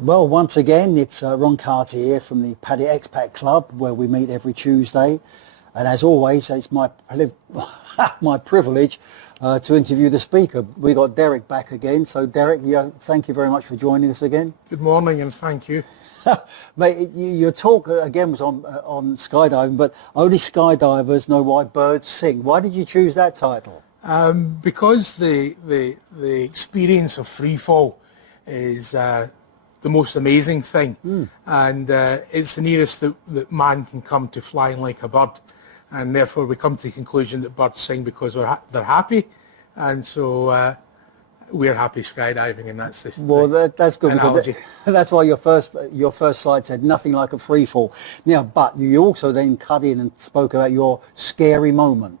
Well, once again, it's Ron Carter here from the Paddy Expat Club, where we meet every Tuesday. And as always, it's my my privilege to interview the speaker. We got Derek back again. So, Derek, thank you very much for joining us again. Good morning, and thank you. Mate, your talk again was on skydiving, but only skydivers know why birds sing. Why did you choose that title? Because the experience of free fall is the most amazing thing, and it's the nearest that man can come to flying like a bird, and therefore we come to the conclusion that birds sing because they're happy, and so we're happy skydiving, and that's that's good analogy. Because that's why your first slide said nothing like a free fall. Now, but you also then cut in and spoke about your scary moment.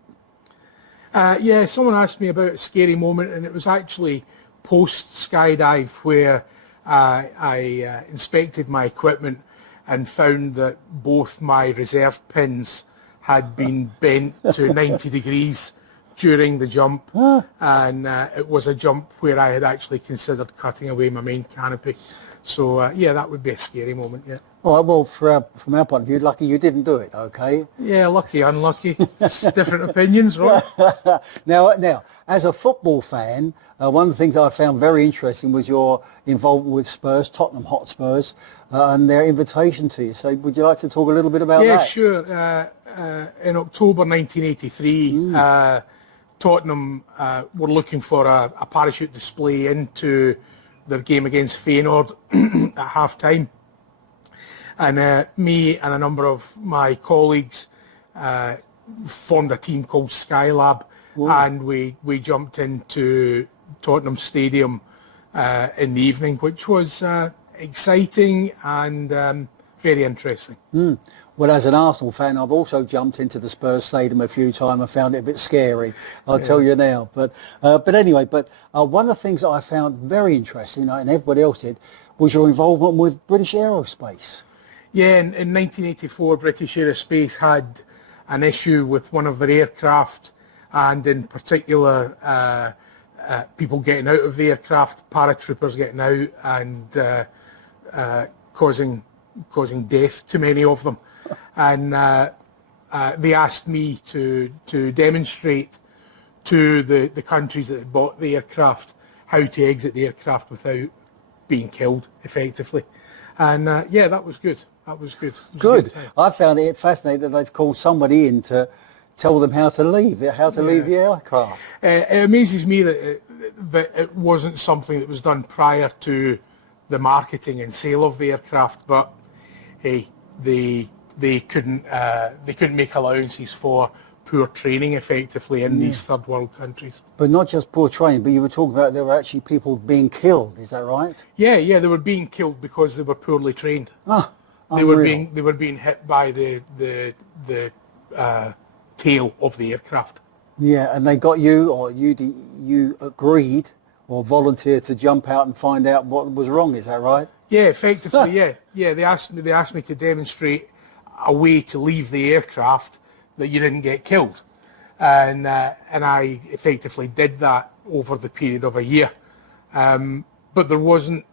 Yeah, someone asked me about a scary moment, and it was actually post skydive where I inspected my equipment and found that both my reserve pins had been bent to 90 degrees during the jump, and it was a jump where I had actually considered cutting away my main canopy. So yeah, that would be a scary moment, yeah. All right, well, from our point of view, lucky you didn't do it, okay? Yeah, lucky, unlucky. Different opinions, right? Now, as a football fan, one of the things I found very interesting was your involvement with Spurs, Tottenham Hotspurs, and their invitation to you. So would you like to talk a little bit about that? Yeah, sure. In October 1983, Tottenham were looking for a parachute display into their game against Feyenoord at half-time. And me and a number of my colleagues formed a team called Skylab, and we jumped into Tottenham Stadium in the evening, which was exciting and very interesting. Well, as an Arsenal fan, I've also jumped into the Spurs Stadium a few times. I found it a bit scary, I'll tell you now. But anyway, one of the things that I found very interesting, and everybody else did, was your involvement with British Aerospace. Yeah, in 1984, British Aerospace had an issue with one of their aircraft, and in particular, people getting out of the aircraft, paratroopers getting out, and causing death to many of them. And they asked me to demonstrate to the countries that had bought the aircraft how to exit the aircraft without being killed, effectively. And yeah, that was good. That was good. Good. I found it fascinating that they've called somebody in to tell them how to leave the aircraft. It amazes me that it wasn't something that was done prior to the marketing and sale of the aircraft, but hey, they couldn't make allowances for poor training effectively in these third world countries. But not just poor training, but you were talking about there were actually people being killed, is that right? Yeah, they were being killed because they were poorly trained. They were being hit by the tail of the aircraft. Yeah, and they got you, or you agreed or volunteered to jump out and find out what was wrong, is that right? Yeah, effectively, yeah. They asked me to demonstrate a way to leave the aircraft that you didn't get killed, and I effectively did that over the period of a year, but there wasn't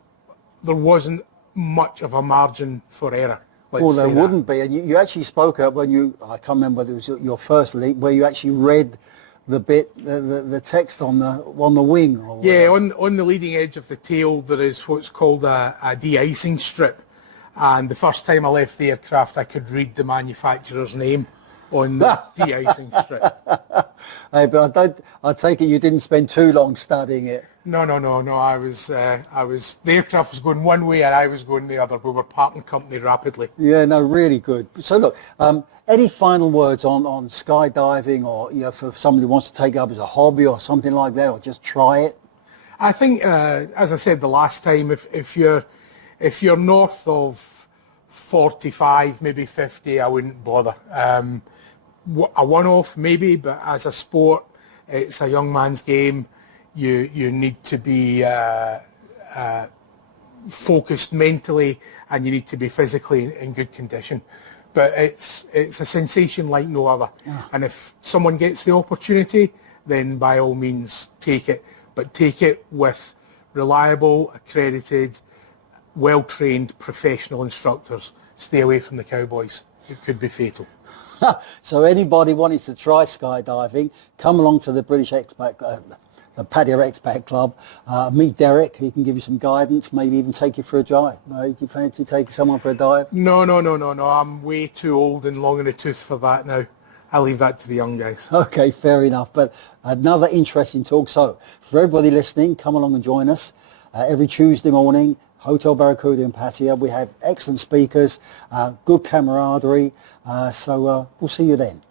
much of a margin for error. Well, there wouldn't be, and you actually spoke up when I can't remember whether it was your first leap, where you actually read the text on the wing. Or yeah, on the leading edge of the tail there is what's called a de-icing strip, and the first time I left the aircraft I could read the manufacturer's name on the de-icing strip. Hey, but I take it you didn't spend too long studying it. No. I was the aircraft was going one way and I was going the other. We were parting company rapidly. Yeah, no, really good. So look, any final words on skydiving, or for somebody who wants to take it up as a hobby or something like that, or just try it? I think, as I said the last time, if you're north of 45, maybe 50, I wouldn't bother. A one-off maybe, but as a sport, it's a young man's game. You need to be focused mentally, and you need to be physically in good condition. But it's a sensation like no other. And if someone gets the opportunity, then by all means take it. But take it with reliable, accredited well-trained professional instructors. Stay away from the cowboys. It could be fatal. So anybody wanting to try skydiving, come along to the British Expat, the Patio Expat Club. Meet Derek. He can give you some guidance, maybe even take you for a dive. Do you fancy taking someone for a dive? No. I'm way too old and long in the tooth for that now. I'll leave that to the young guys. Okay, fair enough. But another interesting talk. So for everybody listening, come along and join us every Tuesday morning. Hotel Barracuda in Pattaya. We have excellent speakers, good camaraderie. So we'll see you then.